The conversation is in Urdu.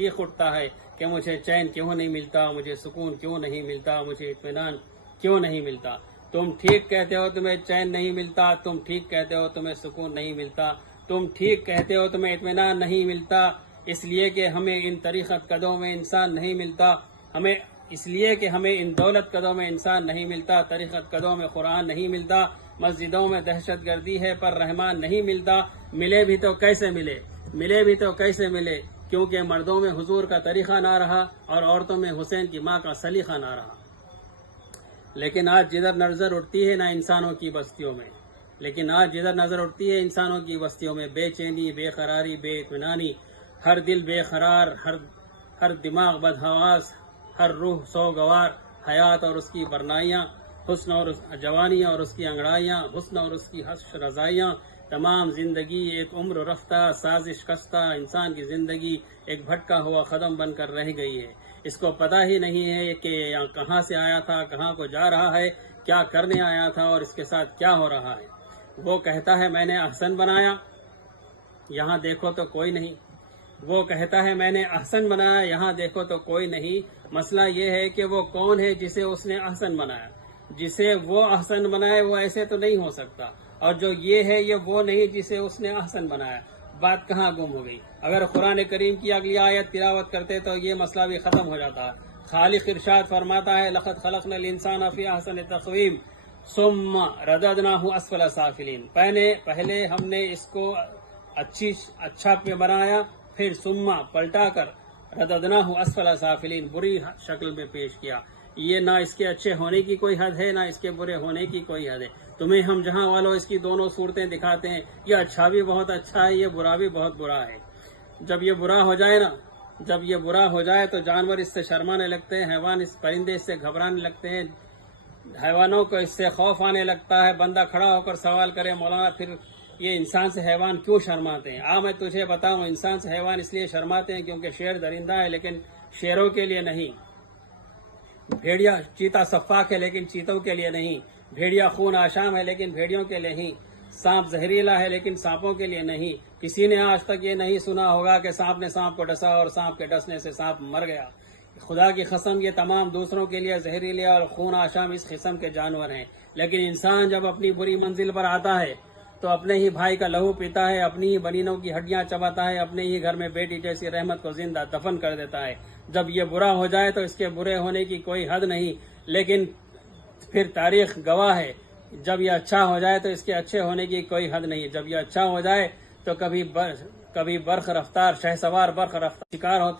چیخ اٹھتا ہے کہ مجھے چین کیوں نہیں ملتا، مجھے سکون کیوں نہیں ملتا، مجھے اطمینان کیوں نہیں ملتا۔ تم ٹھیک کہتے ہو تمہیں چین نہیں ملتا، تم ٹھیک کہتے ہو تمہیں سکون نہیں ملتا، تم ٹھیک کہتے ہو تمہیں اطمینان نہیں ملتا، اس لیے کہ ہمیں ان طریقت قدوں میں انسان نہیں ملتا، اس لیے کہ ہمیں ان دولت قدوں میں انسان نہیں ملتا، طریقت قدوں میں قرآن نہیں ملتا، مسجدوں میں دہشت گردی ہے پر رحمان نہیں ملتا۔ ملے بھی تو کیسے ملے، کیونکہ مردوں میں حضور کا طریقہ نہ رہا اور عورتوں میں حسین کی ماں کا سلیقہ نہ رہا۔ لیکن آج جدھر نظر اٹھتی ہے انسانوں کی بستیوں میں بے چینی، بے قراری، بے اطمینانی، ہر دل بے قرار، ہر دماغ بدحواس، ہر روح سوگوار، حیات اور اس کی برنائیاں، حسن اور جوانی اور اس کی انگڑائیاں، حسن اور اس کی حش رضائیاں، تمام زندگی ایک عمر رفتہ سازش کستہ، انسان کی زندگی ایک بھٹکا ہوا قدم بن کر رہ گئی ہے۔ اس کو پتہ ہی نہیں ہے کہ کہاں سے آیا تھا، کہاں کو جا رہا ہے، کیا کرنے آیا تھا اور اس کے ساتھ کیا ہو رہا ہے۔ وہ کہتا ہے میں نے احسن بنایا، یہاں دیکھو تو کوئی نہیں۔ یہاں دیکھو تو کوئی نہیں۔ مسئلہ یہ ہے کہ وہ کون ہے جسے اس نے احسن بنایا۔ جسے وہ احسن بنائے وہ ایسے تو نہیں ہو سکتا، اور جو یہ ہے یہ وہ نہیں جسے اس نے احسن بنایا۔ بات کہاں گم ہو گئی؟ اگر قرآن کریم کی اگلی آیت تلاوت کرتے تو یہ مسئلہ بھی ختم ہو جاتا۔ خالق ارشاد فرماتا ہے لقد خلقنا الانسان فی احسن تقویم ثم رددناہ اسفل سافلین۔ پہلے ہم نے اس کو اچھا پہ بنایا، پھر ثم پلٹا کر رددناہ اسفل سافلین بری شکل میں پیش کیا۔ یہ نہ اس کے اچھے ہونے کی کوئی حد ہے، نہ اس کے برے ہونے کی کوئی حد ہے۔ تمہیں ہم جہاں والوں اس کی دونوں صورتیں دکھاتے ہیں، یہ اچھا بھی بہت اچھا ہے، یہ برا بھی بہت برا ہے۔ جب یہ برا ہو جائے تو جانور اس سے شرمانے لگتے ہیں، پرندے اس سے گھبرانے لگتے ہیں، حیوانوں کو اس سے خوف آنے لگتا ہے۔ بندہ کھڑا ہو کر سوال کرے مولانا پھر یہ انسان سے حیوان کیوں شرماتے ہیں؟ میں تجھے بتاؤں، انسان سے حیوان اس لیے شرماتے ہیں کیونکہ شیر درندہ ہے لیکن شیروں کے لیے نہیں، چیتا صفاق ہے لیکن چیتوں کے لیے نہیں، بھیڑیا خون آشام ہے لیکن بھیڑیوں کے لیے نہیں، سانپ زہریلا ہے لیکن سانپوں کے لیے نہیں۔ کسی نے آج تک یہ نہیں سنا ہوگا کہ سانپ نے سانپ کو ڈسا اور سانپ کے ڈسنے سے سانپ مر گیا۔ خدا کی قسم یہ تمام دوسروں کے لیے زہریلے اور خون آشام اس قسم کے جانور ہیں، لیکن انسان جب اپنی بری منزل پر آتا ہے تو اپنے ہی بھائی کا لہو پیتا ہے، اپنی ہی بنینوں کی ہڈیاں چباتا ہے، اپنے ہی گھر میں بیٹی جیسی رحمت کو زندہ دفن کر دیتا ہے۔ جب یہ برا ہو جائے تو اس کے برے ہونے کی کوئی حد نہیں، لیکن پھر تاریخ گواہ ہے جب یہ اچھا ہو جائے تو اس کے اچھے ہونے کی کوئی حد نہیں۔ جب یہ اچھا ہو جائے تو کبھی برق رفتار شہسوار برق رفتار شکار ہوتا